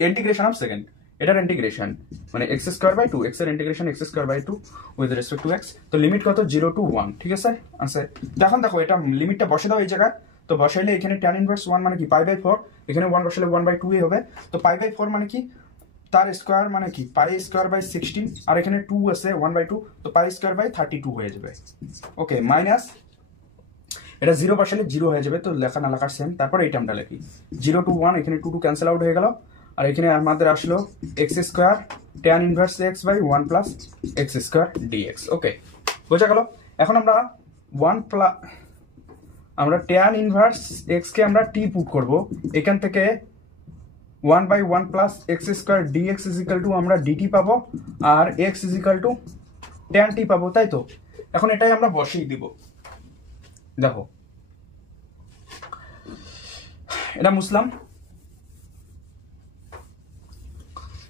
integration of second, এটার integration মানে x স্কয়ার বাই 2, x এর integration x square by 2 with respect to x। তো লিমিট কত 0 to 1, ঠিক আছে আছে। এখন দেখো এটা লিমিটটা বসে দাও এই জায়গায়, তো বসাইলে এখানে tan ইনভার্স 1 মানে কি π/4, এখানে 1 বসালে 1/2 এ হবে। তো π/4 মানে কি, তার স্কয়ার মানে কি পাই স্কয়ার বাই 16, আর এখানে 2 আছে 1/2, তো পাই স্কয়ার বাই 32 হয়ে যাবে। ওকে, মাইনাস এটা 0 বসালে 0 হয়ে যাবে, তো লেখা না লেখার সেম। তারপর এই টার্মটা লিখি 0 to 1, এখানে 2 ক্যান্সেল আউট হয়ে গেল, আর এখানে আমাদের আসলো x square tan inverse x by 1 plus x square dx। Okay, বোঝা গেল। এখন আমরা tan ইনভার্স x কে আমরা t পুট করব, এখান থেকে 1 by 1 plus x square dx is equal to আমরা dt পাবো, আর x is equal to tan t পাবো, তাই তো। এখন এটাই আমরা বসিয়ে দিব। দেখো এটা মুছলাম।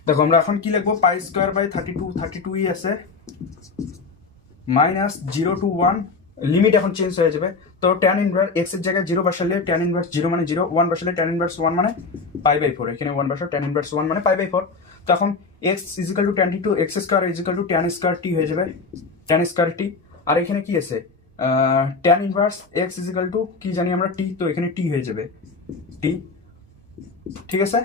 দেখো আমরা এখন কি লিখবো, পাই স্কোয়ার বাই 32 ই আছে, মাইনাস 0 to 1, লিমিট এখন চেঞ্জ হয়ে যাবে। তো tan ইনভার্স x এর জায়গায় 0 বসালে tan ইনভার্স 0 মানে 0, 1 বসালে tan ইনভার্স 1 মানে π/4, এখানে 1 বসাও tan ইনভার্স 1 মানে π/4। তো এখন x equal to tan t, x square equal to tan square t হয়ে যাবে, tan স্কয়ার t। আর এখানে কি আছে, tan inverse x equal to কি জানি আমরা t, তো এখানে t হয়ে যাবে t, ঠিক আছে,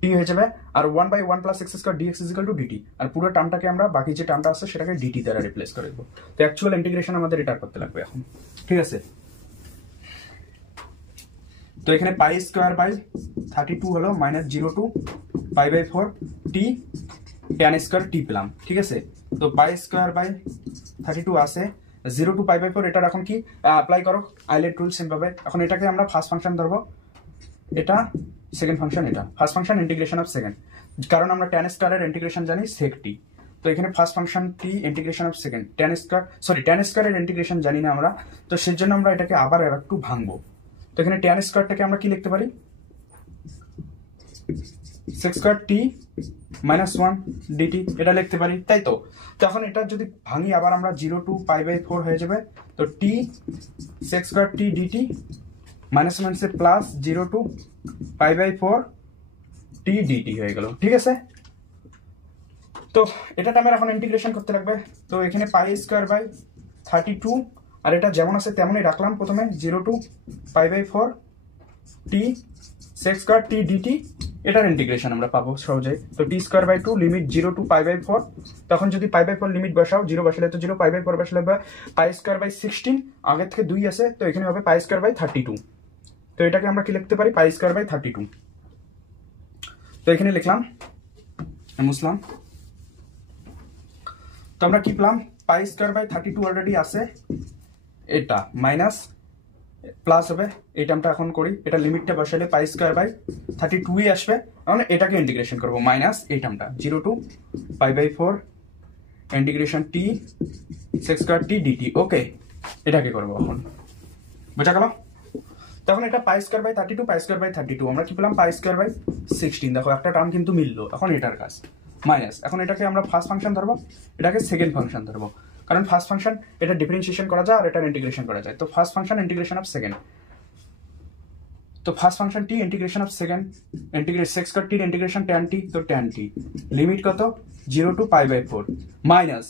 t হয়ে যাবে। আর 1/1 plus x square dx equal to dt, আর পুরো টার্মটাকে আমরা বাকি যে টার্মটা আছে সেটাকে dt দ্বারা রিপ্লেস করে দেব। তো অ্যাকচুয়াল ইন্টিগ্রেশন আমাদের এটা করতে লাগবে এখন, ঠিক আছে। তো এখানে পাই স্কয়ার বাই 32 হলো minus 0 to π/4 t tan square t পেলাম, ঠিক আছে। তো পাই স্কয়ার বাই 32 আছে, 0 টু π/4, এটা এখন কি অ্যাপ্লাই করো আইলেট রুল সেম ভাবে। এখন এটাকে আমরা ফার্স্ট ফাংশন ধরবো, এটা সেকেন্ড ফাংশন, এটা first function integration of second, কারণ আমরা tan স্কয়ারের ইন্টিগ্রেশন জানি sec t। তো এখানে first function t integration of second, tan স্কয়ারের ইন্টিগ্রেশন জানি না আমরা, তো সেজন্য আমরা এটাকে আবার একটু ভাঙবো। তো এখানে tan স্কয়ারটাকে আমরা কি লিখতে পারি, sec square t minus 1 dt, এটা লিখতে পারি, তাই তো। তখন এটা যদি ভাঙি আবার আমরা 0 টু π/4 হয়ে যাবে। তো t sec square t dt minus মাইনাসে প্লাস 0 টু π/4 t dt হয়ে গেল, ঠিক আছে। তো এটা আমরা এখন ইন্টিগ্রেশন করতে লাগবে। তো এখানে পাই স্কয়ার বাই 32, আর এটা যেমন আছে তেমনই রাখলাম, প্রথমে 0 to π/4 t sec square t dt, এটার ইন্টিগ্রেশন আমরা পাবো সহজে। তো t square by 2 limit 0 to π/4, তখন যদি π/4 লিমিট বসাও, 0 বসালে তো 0, π/4 বসালে পাই স্কয়ার বাই 16, আগে থেকে 2 আছে, তো এখানে হবে পাই স্কয়ার বাই 32। তো এটাকে আমরা কি লিখতে পারি, পাই স্কয়ার বাই 32। তো এখানে লিখলাম, মুছলাম। তো আমরা কি পেলাম, পাই স্কয়ার বাই 32 অলরেডি আছে, এটা মাইনাস প্লাস হবে, এই টার্মটা এখন করি, এটা লিমিটটা বসালে পাই স্কয়ার বাই 32ই আসবে। এখন এটাকে ইন্টিগ্রেশন করব, মাইনাস এই টার্মটা 0 to π/4 integration t sec square t dt, okay. এটাকে করব এখন, বোঝা গেল। তখন এটা pi square by 32, pi square by 32, আমরা কি পেলাম, পাই স্কয়ার বাই 16। দেখো একটা টার্ম কিন্তু মিললো। এখন এটার কাজ মাইনাস, এখন এটাকে আমরা ফার্স্ট ফাংশন ধরবো, এটাকে সেকেন্ড ফাংশন ধরবো, কারণ ফার্স্ট ফাংশন এটা ডিফারেন্সিয়েশন করা যায় আর এটার ইন্টিগ্রেশন করা যায়। তো first function integration of second, তো first function T integration of second, integrate sec square T integration tan t, তো tan t লিমিট কত, 0 টু π/4 মাইনাস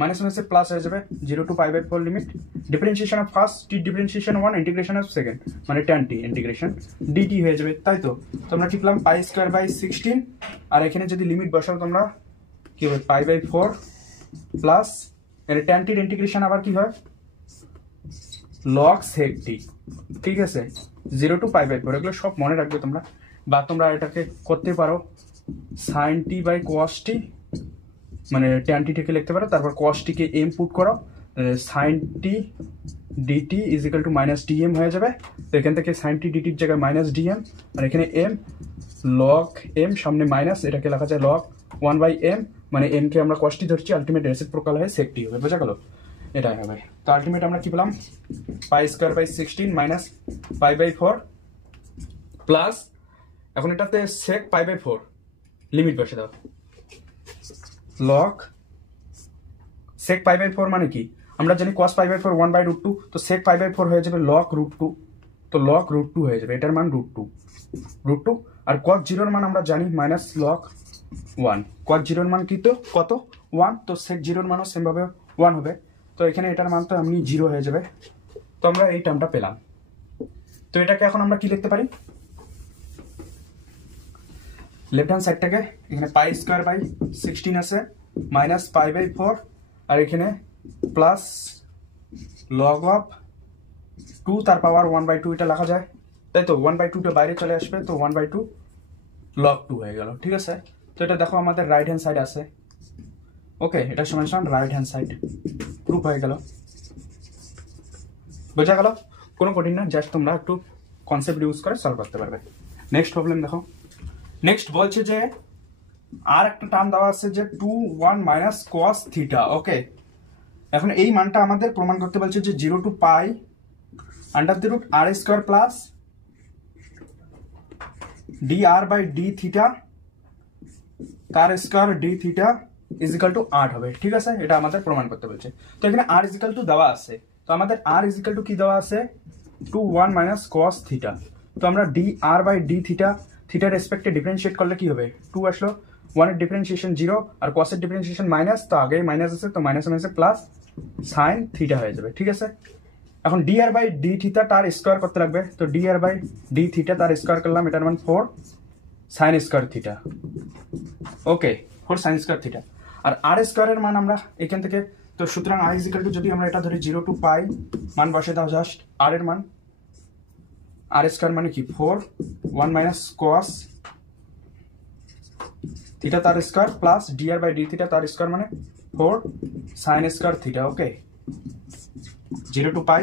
মাইনাস মাইনাসে প্লাস হয়ে যাবে, 0 to π/4 limit differentiation of first T differentiation 1 integration of second, মানে tan t integration dt হয়ে যাবে, তাই তো। তোমরা কি পেলাম, পাই স্কয়ার বাই 16, আর এখানে যদি লিমিট বসাও তোমরা কি হবে, π/4 প্লাস এর tan t ইন্টিগ্রেশন আবার কি হয়, log sec t, ঠিক আছে, 0 টু π/4, এগুলো সব মনে রাখবে তোমরা। বা তোমরা এটাকে করতে পারো sin t by cos t, মানে tan t থেকে লিখতে পারো, তারপর cos t কে m পুট করো, sin t dt is equal two minus dm হয়ে যাবে। তো এখান থেকে sin t dt এর জায়গায় মাইনাস dm, আর এখানে m log m, সামনে মাইনাস, এটাকে লেখা যায় log 1/m, মানে m কে আমরা cos t ধরছি, আলটিমেট রেসিপ্রোকাল হয়ে sec t হবে, বোঝা গেল। এটাই হবে। তো আলটিমেট আমরা কি পেলাম, pi square by 16 minus π/4 plus, এখন এটাতে sec π/4 লিমিট বসে দাও, log sec π/4 মানে কি, আমরা জানি cos π/4 1/√2, তো sec π/4 হয়ে যাবে log √2, তো log √2 হয়ে যাবে, এটার মান √2, আর cos 0 এর মান আমরা জানি মাইনাস log 1, cos 0 এর মান কি, তো কত 1, তো sec 0 এর মানও সেম ভাবে 1 হবে। তো এখানে এটার মান তো এমনি 0 হয়ে যাবে। তো আমরা এই টার্মটা পেলাম। তো এটাকে এখন আমরা কি লিখতে পারি, লেফট হ্যান্ড সাইডটাকে এখানে পাই স্কয়ার বাই 16 আছে, মাইনাস π/4, আর এখানে প্লাস log অফ 2 তার পাওয়ার 1/2, এটা লেখা যায়, তাই তো। 1/2 টা বাইরে চলে আসবে, তো 1/2 log 2 হয়ে গেল, ঠিক আছে। তো এটা দেখো আমাদের রাইট হ্যান্ড সাইড আছে, ওকে, এটা সমান রাইট হ্যান্ড সাইড প্রুফ হয়ে গেল, বোঝা গেল। কোনো কঠিন না, জাস্ট তোমরা একটু কনসেপ্ট ইউজ করে সলভ করতে পারবে। নেক্সট প্রবলেম দেখো, নেক্সট বলছে যে আর একটা টার্ম দেওয়া আছে যে 2 1 মাইনাস cos থিটা, ওকে। এখন এই মানটা আমাদের প্রমাণ করতে বলছে যে 0 to pi under the root আর square plus dr by d theta তার square d theta is equal to 8 হবে। ঠিক আছে, এটা আমাদের প্রমাণ করতে বলছে। তো এখানে r ইজ ইকাল টু দেওয়া আছে, তো আমাদের r ইজ ইকাল টু কি দেওয়া আছে 2 1 মাইনাস cos থিটা। তো আমরা dr বাই d থিটা থিটার রেসপেক্টে ডিফারেন্সিয়েট করলে কি হবে, 2 আসলো, 1 এর ডিফারেন্সিয়েশন 0 আর cos এর ডিফারেন্সিয়েশন মাইনাস, তো আগে মাইনাস আছে তো মাইনাস মাইনাসে প্লাস sin থিটা হয়ে যাবে। ঠিক আছে, এখন dr বাই d থিটা তার স্কয়ার করতে লাগবে, তো dr বাই d থিটা তার স্কয়ার করলাম, এটার মান 4 sin স্কয়ার থিটা। ওকে, 4 sin স্কয়ার থিটা। আর r স্কয়ারের মান আমরা এখান থেকে, তো সুতরাং i ইজ ইকুয়াল টু, যদি আমরা এটা ধরি 0 টু পাই মান বসে দাও, জাস্ট r এর মান, r স্কয়ার মানে কি 4 1 মাইনাস cos থিটা তার square plus dr by d theta তার স্কয়ার মানে 4 sin square theta. Okay, 0 to pi,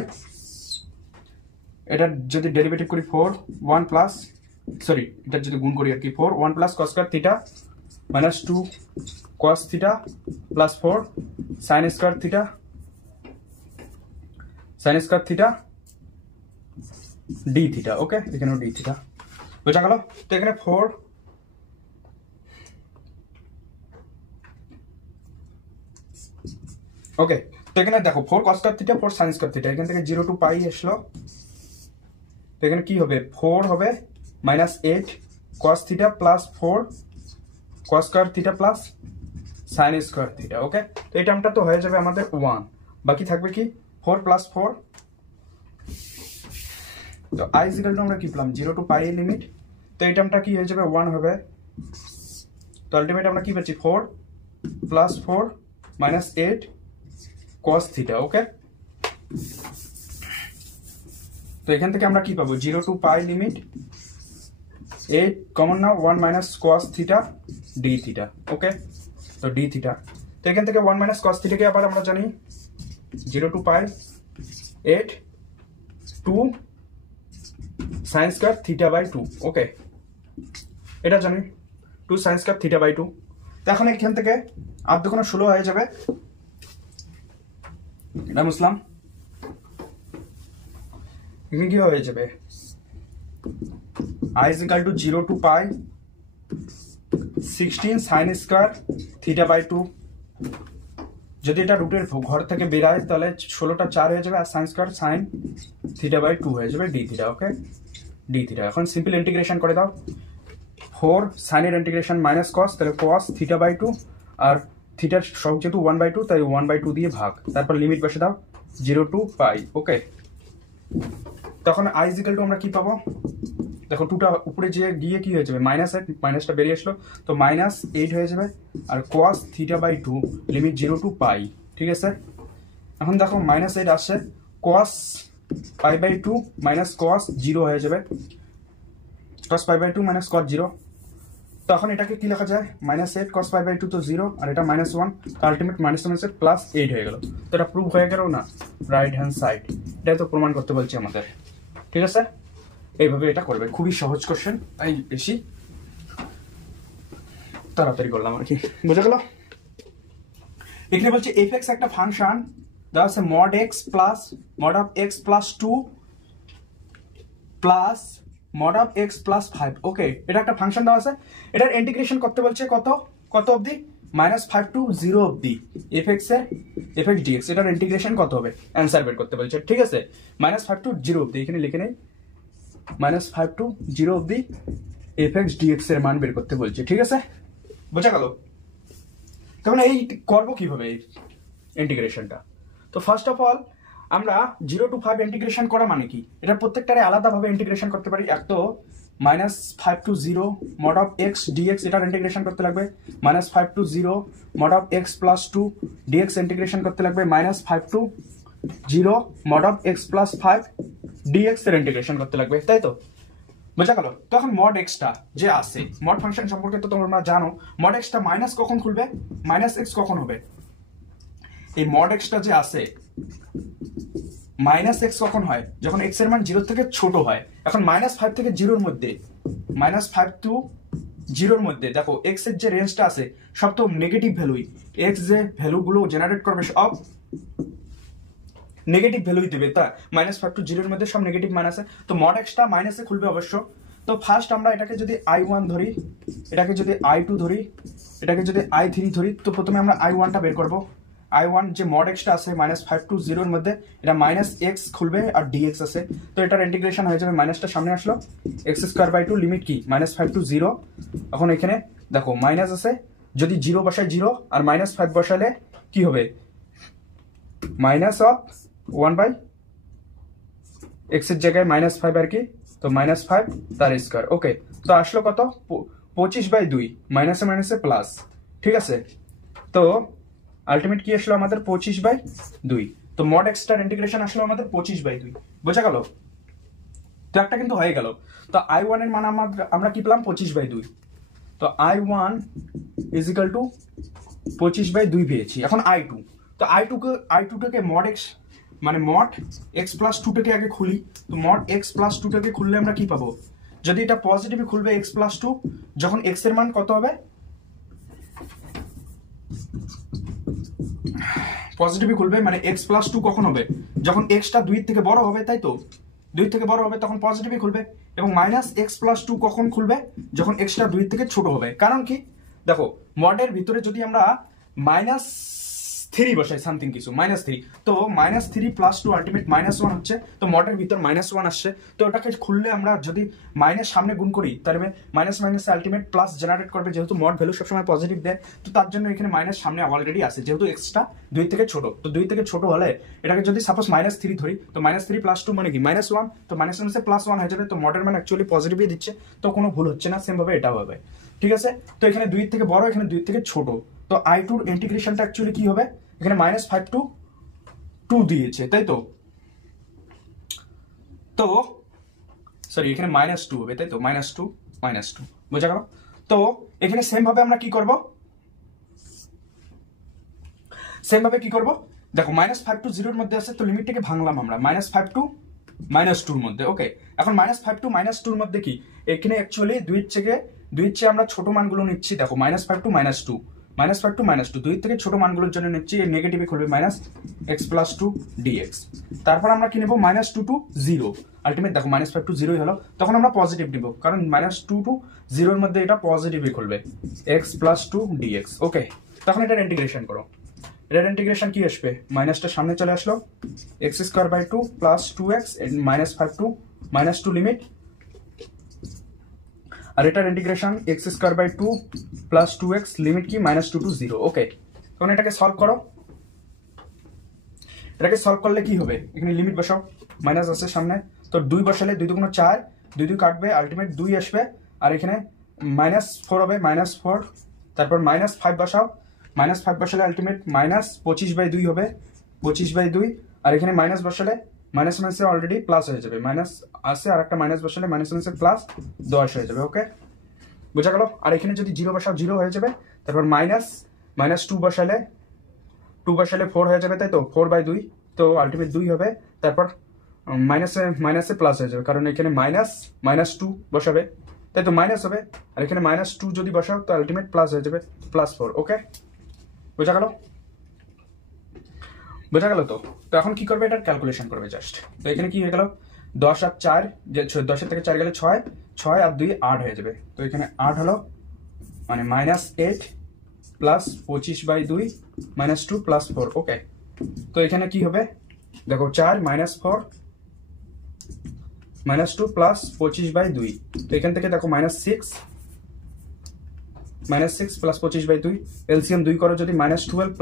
এটা যদি ডেরিভেটিভ করি 4 1 প্লাস, সরি এটা যদি গুণ করি আর কি 4 1 plus cos square theta minus 2 cos theta plus 4 sin square theta d theta. Okay, এখানেও d থিটা বোঝা গেল। তো এখানে 4 ওকে, তো এখানে দেখো 4 cos square theta 4 sin square theta, এখান থেকে 0 টু পাই আসলো, তো এখানে কি হবে 4 হবে minus 8 cos theta plus 4 cos square theta plus sin square theta. Okay, তো এই টার্মটা তো হয়ে যাবে আমাদের 1, বাকি থাকবে কি 4 প্লাস 4, তো i ইজ ইকুয়াল টু আমরা কি পেলাম 0 টু পাই লিমিট, তো এই টার্মটা কি হয়ে যাবে 1 হবে, তো আলটিমেট আমরা কি পাচ্ছি 4 plus 4 minus 8 cos theta. Okay, তো এখান থেকে আমরা কি পাবো 0 টু পাই লিমিট 8 কমন নাও 1 minus cos theta d theta. Okay, তো d থিটা, তো এখান থেকে 1 মাইনাস cos থিটাকে আবার আমরা জানি 0 to pi 8 2 sin square theta by 2। Okay, এটা জানি 2 sin স্কয়ার থিটা বাই 2। তো এখন এখান থেকে 8 দুগুণে 16 হয়ে যাবে, এটা বুঝলাম। এখানে কি হয়ে যাবে i is equal to 0 to pi 16 sin square theta by 2। যদি এটা রুটের ঘর থেকে বেরায় তাহলে 16টা 4 হয়ে যাবে, আর sin square sin theta by 2 হয়ে যাবে d theta. Okay, d theta, এখন সিম্পল ইন্টিগ্রেশন করে দাও, 4 sin এর ইন্টিগ্রেশন মাইনাস cos, তাহলে cos থিটা বাই 2, আর থিটার সহগ যেহেতু 1/2 তাই 1/2 দিয়ে ভাগ, তারপর লিমিট বসে দাও 0 টু পাই। ওকে, তখন i ইজ ইকুয়াল টু আমরা কি পাবো, দেখো 2টা উপরে গিয়ে কি হয়ে যাবে মাইনাস 8, মাইনাসটা বেরিয়ে আসলো, তো মাইনাস 8 হয়ে যাবে, আর cos theta by 2 limit 0 to pi. ঠিক আছে, এখন দেখো মাইনাস 8 আসছে, cos pi by 2 minus cos 0 হয়ে যাবে, cos pi by 2 minus cos 0। তখন এটাকে কি লেখা যায় মাইনাস 8 cos পাই বাই 2 তো 0, আর এটা মাইনাস 1, তো আলটিমেট মাইনাস মাইনাসের প্লাস 8 হয়ে গেল। তো এটা প্রুভ হয়ে গেল না, রাইট হ্যান্ড সাইড, এটাই তো প্রমাণ করতে বলছি আমাদের। ঠিক আছে, এইভাবে এটা করবে, খুবই সহজ কোশ্চেন, তাই বেশি তাড়াতাড়ি করলাম আর কি, বুঝে গেল। এখানে বলছে এফ এক্স একটা ফাংশন দেওয়া আছে mod x plus mod of x plus 2 plus mod of x plus 5। ওকে, এটা একটা ফাংশন দেওয়া আছে, এটার ইন্টিগ্রেশন করতে বলছে কত কত অবধি, -5 টু 0 অবধি এফ এক্স এর এফ এক্স ডিএক্স, এটার ইন্টিগ্রেশন কত হবে অ্যান্সার বের করতে বলছে। ঠিক আছে, -5 টু 0 অবধি, এখানে লিখে নেই -5 টু 0 অবধি এফ এক্স ডিএক্স এর মান বের করতে বলছে। ঠিক আছে, বোঝা গেল। তখন এই করবো কিভাবে ইন্টিগ্রেশনটা, তো ফার্স্ট অফ অল আমরা 0 টু 5 ইন্টিগ্রেশন করা মানে কি, এটা প্রত্যেকটারে আলাদাভাবে ইন্টিগ্রেশন করতে পারি। এক তো -5 to 0 mod of x dx, এটার ইন্টিগ্রেশন করতে লাগবে, -5 to 0 mod of x plus 2 dx integration করতে লাগবে, -5 to 0 mod of x plus 5 dx এর ইন্টিগ্রেশন করতে লাগবে, তাই তো বোঝা গেল। তো এখন মড এক্সটা যে আছে, মড ফাংশন সম্পর্কে তো তোমরা জানো, মড এক্সটা মাইনাস কখন খুলবে, মাইনাস এক্স কখন হবে, এই মড এক্সটা যে আছে মাইনাস এক্স কখন হয়, যখন এক্স এর মান 0 থেকে ছোট হয়। এখন -5 থেকে 0 মধ্যে, -5 টু 0 মধ্যে দেখো এক্স এর যে রেঞ্জটা আছে সব তো নেগেটিভ ভ্যালুই, এক্স যে ভ্যালুগুলো জেনারেট করবে সব নেগেটিভ ভ্যালুই দেবে, তা -5 to 0 এর মধ্যে সব নেগেটিভ মান আছে, তো মড এক্সটা মাইনাসে খুলবে অবশ্য। তো ফার্স্ট আমরা এটাকে যদি I1 ধরি, এটাকে যদি I2 ধরি, এটাকে যদি I3 ধরি, তো প্রথমে আমরা I1টা বের করব। I1 যে মড এক্সটা আছে -5 to 0 এর মধ্যে, এটা -x খুলবে আর dx আছে, তো এটার ইন্টিগ্রেশন হয়ে যাবে, মাইনাসটা সামনে আসলো, x²/2 লিমিট কি -5 to 0। এখন এখানে দেখো মাইনাস আছে, যদি 0 বসাই 0 আর -5 বসালে কি হবে, -1/x এর জায়গায় -5 আর কি, তো -5 তার স্কয়ার। ওকে, তো আসলো কত, 25/2, মাইনাসে মাইনাসে প্লাস, ঠিক আছে। তো আলটিমেট কি আসলো আমাদের 25/2, তো মড এক্সটার ইন্টিগ্রেশন আসলো আমাদের 25/2, বোঝা গেল। তো একটা কিন্তু হয়ে গেল। তো I1 এর মান আমরা কি পেলাম, 25/2। তো I1 = 25/2 পেয়েছি। এখন I2, তো I2টাকে মড এক্স মানে মড x+2টাকে আগে খুলি। তো মড x+2টাকে খুললে আমরা কি পাবো, যদি এটা পজিটিভ খুলবে x+2, যখন x এর মান কত হবে, পজিটিভ খুলবে মানে x+2 কখন হবে, যখন xটা 2 থেকে বড় হবে, তাই তো 2 থেকে বড় হবে তখন পজিটিভ খুলবে। এবং -x+2 কখন খুলবে, যখন xটা 2 থেকে ছোট হবে। কারণ কি, দেখো মডের ভিতরে যদি আমরা -3 বসাই, সামথিং কিছু -3, তো -3 + 2 আলটিমেট -1 হচ্ছে, তো মডের ভিতর -1 আসছে, তো ওটাকে খুললে আমরা যদি মাইনাস সামনে গুণ করি, তাহলে মাইনাস মাইনাসে আলটিমেট প্লাস জেনারেট করবে, যেহেতু মড ভ্যালু সবসময় পজিটিভ দেয়, তো তার জন্য এখানে মাইনাস সামনে অলরেডি আছে, যেহেতু এক্সটা 2 থেকে ছোট, তো 2 থেকে ছোট হলে এটাকে যদি সাপোজ -3 ধরি, তো -3 + 2 মানে কি -1, তো মাইনাসে +1 হয়ে যাবে, তো মডের মান অ্যাকচুয়ালি পজিটিভই দিচ্ছে, তো কোনো ভুল হচ্ছে না, সেম ভাবে এটাও হবে, ঠিক আছে। তো এখানে 2 থেকে বড়, এখানে 2 থেকে ছোট, তো I2 এর ইন্টিগ্রেশনটা অ্যাকচুয়ালি কি হবে, এখানে -5 to 2 দিয়েছে, তাই তো, তো সরি এখানে -2 হবে, তাই তো, -2 বোঝা গেল। তো এখানে সেম ভাবে আমরা কি করব, দেখো -5 to 0 এর মধ্যে আছে, তো লিমিটটাকে ভাঙলাম আমরা -5 to -2 এর মধ্যে। ওকে, এখন -5 to -2 এর মধ্যে কি, এখানে অ্যাকচুয়ালি 2 এর চেয়ে আমরা ছোট মানগুলো নিচ্ছি। দেখো -5 to -2, -5 to -2, 2 থেকে ছোট মানগুলোর জন্য নিচ্ছি, নেগেটিভে খুলবে -x+2 dx। তারপর আমরা কি নেব, -2 to 0, আলটিমেট দেখো -5 to 0 হলো, তখন আমরা পজিটিভ নিব, কারণ -2 to 0 এর মধ্যে এটা পজিটিভই খুলবে, x+2 dx। ওকে, তখন এটার ইন্টিগ্রেশন করো, এটার ইন্টিগ্রেশন কি আসবে, মাইনাসটা সামনে চলে আসলো, x²/2 + 2x -5 to -2 লিমিট, আর এটার ইন্টিগ্রেশন x²/2 + 2x লিমিট কি -2 to 0। ওকে, তখন এটাকে সলভ করো, এটাকে সলভ করলে কি হবে, এখানে লিমিট বসাও, মাইনাস আছে সামনে, তো 2 বসালে 2 × 4, 2 2 কাটবে, আলটিমেট 2 আসবে, আর এখানে -4 হবে, -4, তারপর -5 বসাও, -5 বসালে আলটিমেট -25/2 হবে, 25/2, আর এখানে মাইনাস বসালে মাইনাস মাইনাসে অলরেডি প্লাস হয়ে যাবে, মাইনাস আছে আর একটা মাইনাস বসালে মাইনাস মাইনাসে প্লাস 10 হয়ে যাবে। ওকে, বোঝা গেল। আর এখানে যদি 0 বসাও 0 হয়ে যাবে, তারপর -2 বসালে 4 হয়ে যাবে, তাই তো, 4/2, তো আলটিমেট 2 হবে, তারপর মাইনাসে প্লাস হয়ে যাবে, কারণ এখানে -2 বসাবে, তাই তো মাইনাস হবে, আর এখানে -2 যদি বসাও তো আলটিমেট প্লাস হয়ে যাবে, +4। ওকে, বোঝা গেল তো। তো এখন কি করবে, এটার ক্যালকুলেশন করবে জাস্ট। তো এখানে কি হয়ে গেল, 10 আর 4, যে 10 থেকে 4 গেলে 6, 6 আর 2 8 হয়ে যাবে, তো এখানে 8 হলো, মানে -8 + 25/2 -2 + 4। ওকে, তো এখানে কি হবে, দেখো 4 -4 -2 + 25/2, তো এখান থেকে দেখো -6 + 25/2, এলসিএম 2 করো, যদি -12 +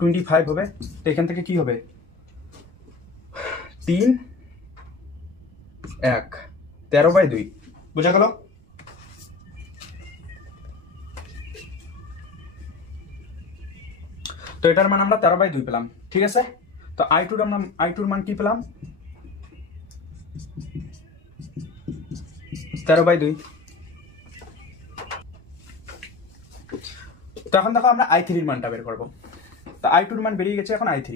25 হবে, তো এখান থেকে কি হবে, 3 1 13/2, বোঝা গেল। তো এটার মান আমরা 13/2 পেলাম, ঠিক আছে। তো I2 মান কি পেলাম, 13/2। তো এখন দেখো আমরা I3 এর মানটা বের করবো। তো I2 এর মান বেরিয়ে গেছে, এখন I3।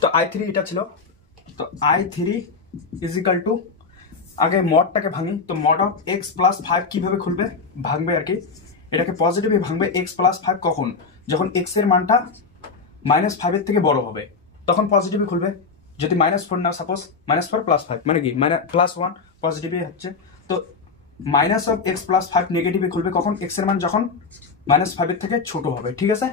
তো I3 এটা ছিল, তো I3 = আগে মডটাকে ভাঙি, তো mod of x + 5 কিভাবে খুলবে, ভাঙবে আর কি, এটাকে পজিটিভে ভাঙবে এক্স প্লাস 5 কখন, যখন এক্স এর মানটা -5 এর থেকে বড় হবে তখন পজিটিভে খুলবে। যদি -4 না, সাপোজ -4 + 5 মানে কি +1 পজিটিভে হচ্ছে, তো -(x+5) নেগেটিভে খুলবে কখন, এক্স এর মান যখন -5 এর থেকে ছোট হবে, ঠিক আছে,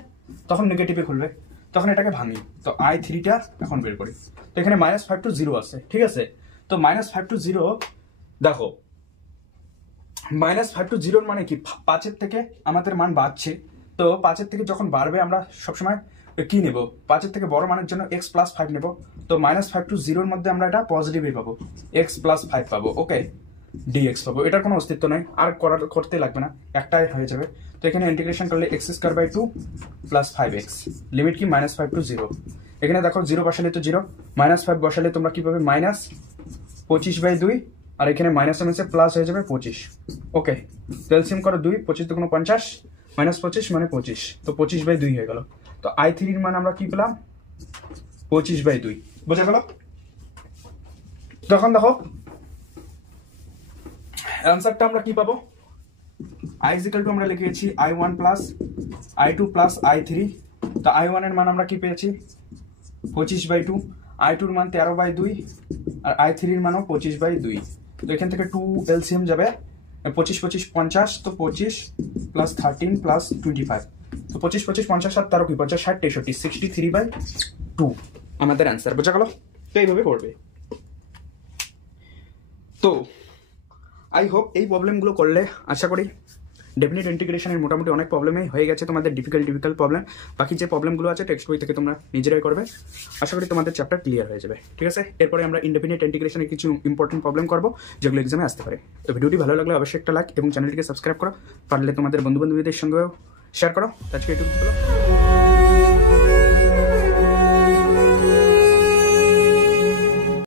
তখন নেগেটিভে খুলবে, তখন এটাকে ভাঙি। তো I3টা এখন বের করি। তো এখানে -5 to 0 আছে, ঠিক আছে। তো -5 to 0 দেখো, -5 to 0 মানে কি, 5 এর থেকে আমাদের মান বাড়ছে, তো 5 এর থেকে যখন বাড়বে আমরা সবসময় কি নেব, 5 এর থেকে বড় মানের জন্য x+5 নেব। তো -5 to 0 এর মধ্যে আমরা এটা পজিটিভই পাবো, x+5 পাবো, ওকে, dx পাবো। এটার কোনো অস্তিত্ব নাই, আর করতে লাগবে না, একটাই হয়ে যাবে। তো এখানে ইন্টিগ্রেশন করলে x² 2 + 5x, লিমিট কি -5 to 0। এখানে দেখো 0 বসালে তো 0, -5 বসালে তোমরা কি পাবে, -25/2, আর এখানে মাইনাস মাইনাসে প্লাস হয়ে যাবে 25, ওকে। এলসিএম করো 2, 25 × 50, -25 মানে 25, তো 25/2 হয়ে গেল। তো I3 এর মান আমরা কি পেলাম, 25/2, বোঝা গেল। তখন দেখো অ্যান্সারটা আমরা কি পাবো, I = আমরা লিখেছি I1 + I2 + I3। তো I1 এর মান আমরা কি পেয়েছি 25/2, I2 এর মান 13/2, আর I3 এর মানও 25/2। তো এখান থেকে 2 এলসিএম যাবে, 25 25 50, তো 25 + 13 + 25, তো 25 25 50 আর 13 কি 50 60 63, 63/2 আমাদের অ্যান্সার, বোঝা গেল। তো এইভাবে করবে। তো আই হোপ এই প্রবলেমগুলো করলে আশা করি ডেফিনিট ইন্টিগ্রেশনের মোটামুটি অনেক প্রবলেমই হয়ে গেছে তোমাদের, ডিফিকাল্ট প্রবলেম। বাকি যে প্রবলেমগুলো আছে টেক্সট বই থেকে তোমরা নিজেরাই করবে, আশা করি তোমাদের চ্যাপ্টার ক্লিয়ার হয়ে যাবে, ঠিক আছে। এরপরে আমরা ইনডেফিনিট ইন্টিগ্রেশনের কিছু ইম্পর্টেন্ট প্রবলেম করবো যেগুলো এক্সামে আসতে পারে। তো ভিডিওটি ভালো লাগলে অবশ্যই একটা লাইক এবং চ্যানেলটিকে সাবস্ক্রাইব করো, পারলে তোমাদের বন্ধু বান্ধবীদের সঙ্গেও শেয়ার করো। আজকে এটুকু।